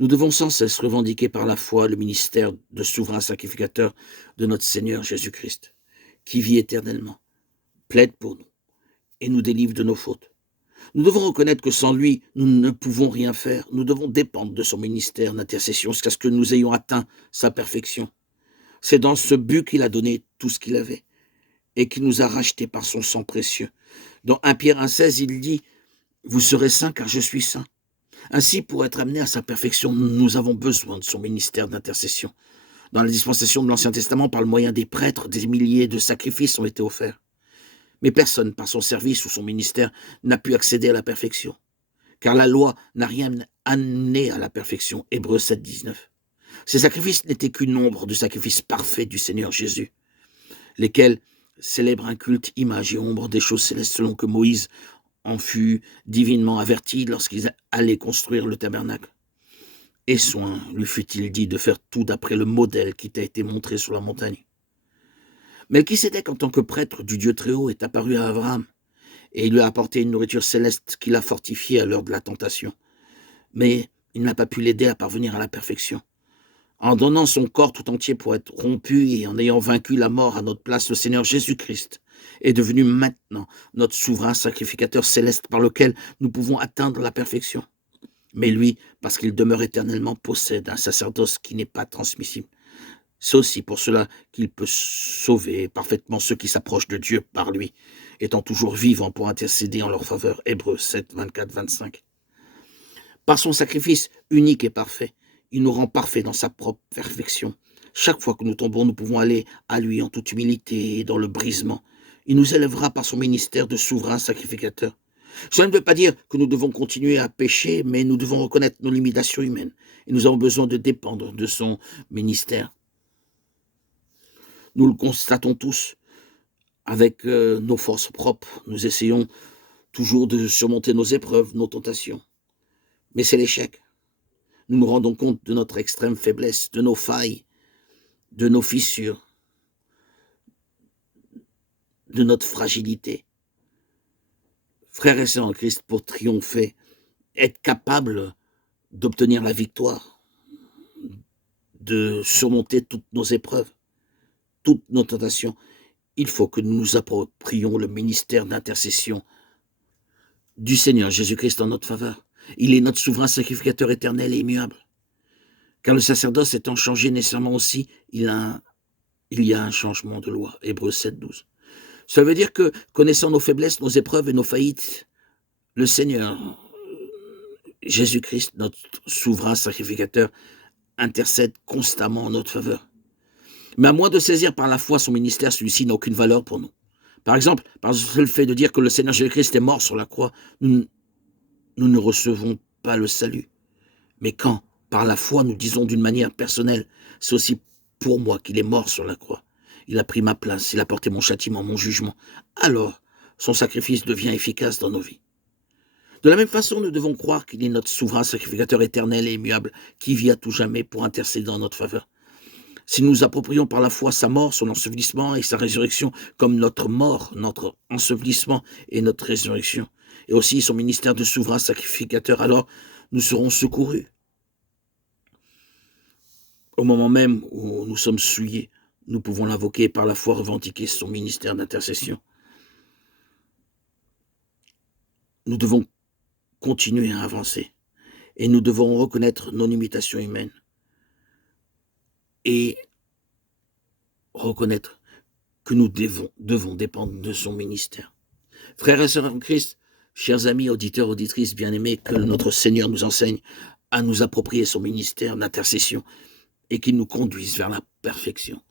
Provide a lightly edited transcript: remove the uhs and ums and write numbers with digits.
Nous devons sans cesse revendiquer par la foi le ministère de souverain sacrificateur de notre Seigneur Jésus-Christ, qui vit éternellement, plaide pour nous et nous délivre de nos fautes. Nous devons reconnaître que sans lui, nous ne pouvons rien faire. Nous devons dépendre de son ministère d'intercession jusqu'à ce que nous ayons atteint sa perfection. C'est dans ce but qu'il a donné tout ce qu'il avait et qu'il nous a rachetés par son sang précieux. Dans 1 Pierre 1,16, il dit « Vous serez saints car je suis saint ». Ainsi, pour être amenés à sa perfection, nous avons besoin de son ministère d'intercession. Dans la dispensation de l'Ancien Testament, par le moyen des prêtres, des milliers de sacrifices ont été offerts. Mais personne, par son service ou son ministère, n'a pu accéder à la perfection. Car la loi n'a rien amené à la perfection. Hébreux 7, 19. Ces sacrifices n'étaient qu'une ombre du sacrifice parfait du Seigneur Jésus, lesquels célèbrent un culte image et ombre des choses célestes selon que Moïse en fut divinement averti lorsqu'il allait construire le tabernacle. Et soin lui fut-il dit de faire tout d'après le modèle qui t'a été montré sur la montagne. Melchisédek, en tant que prêtre du Dieu Très-Haut, est apparu à Abraham, et il lui a apporté une nourriture céleste qui l'a fortifié à l'heure de la tentation. Mais il n'a pas pu l'aider à parvenir à la perfection. En donnant son corps tout entier pour être rompu et en ayant vaincu la mort à notre place, le Seigneur Jésus-Christ est devenu maintenant notre souverain sacrificateur céleste par lequel nous pouvons atteindre la perfection. Mais lui, parce qu'il demeure éternellement, possède un sacerdoce qui n'est pas transmissible. C'est aussi pour cela qu'il peut sauver parfaitement ceux qui s'approchent de Dieu par lui, étant toujours vivant pour intercéder en leur faveur. Hébreux 7, 24, 25. Par son sacrifice unique et parfait, il nous rend parfaits dans sa propre perfection. Chaque fois que nous tombons, nous pouvons aller à lui en toute humilité et dans le brisement. Il nous élèvera par son ministère de souverain sacrificateur. Cela ne veut pas dire que nous devons continuer à pécher, mais nous devons reconnaître nos limitations humaines. Et nous avons besoin de dépendre de son ministère. Nous le constatons tous avec nos forces propres. Nous essayons toujours de surmonter nos épreuves, nos tentations. Mais c'est l'échec. Nous nous rendons compte de notre extrême faiblesse, de nos failles, de nos fissures, de notre fragilité. Frères et sœurs en Christ, pour triompher, être capable d'obtenir la victoire, de surmonter toutes nos épreuves, toutes nos tentations, il faut que nous nous approprions le ministère d'intercession du Seigneur Jésus-Christ en notre faveur. Il est notre souverain sacrificateur éternel et immuable. Car le sacerdoce étant changé nécessairement aussi, il y a un changement de loi. Hébreux 7, 12. Ça veut dire que, connaissant nos faiblesses, nos épreuves et nos faillites, le Seigneur, Jésus-Christ, notre souverain sacrificateur, intercède constamment en notre faveur. Mais à moins de saisir par la foi son ministère, celui-ci n'a aucune valeur pour nous. Par exemple, par le seul fait de dire que le Seigneur Jésus-Christ est mort sur la croix, nous ne recevons pas le salut. Mais quand, par la foi, nous disons d'une manière personnelle, c'est aussi pour moi qu'il est mort sur la croix. Il a pris ma place, il a porté mon châtiment, mon jugement. Alors, son sacrifice devient efficace dans nos vies. De la même façon, nous devons croire qu'il est notre souverain sacrificateur éternel et immuable, qui vit à tout jamais pour intercéder en notre faveur. Si nous approprions par la foi sa mort, son ensevelissement et sa résurrection comme notre mort, notre ensevelissement et notre résurrection, et aussi son ministère de souverain sacrificateur, alors nous serons secourus. Au moment même où nous sommes souillés, nous pouvons l'invoquer et par la foi revendiquer son ministère d'intercession. Nous devons continuer à avancer et nous devons reconnaître nos limitations humaines et reconnaître que nous devons dépendre de son ministère. Frères et sœurs en Christ, chers amis, auditeurs, auditrices bien-aimés, que notre Seigneur nous enseigne à nous approprier son ministère d'intercession et qu'il nous conduise vers la perfection.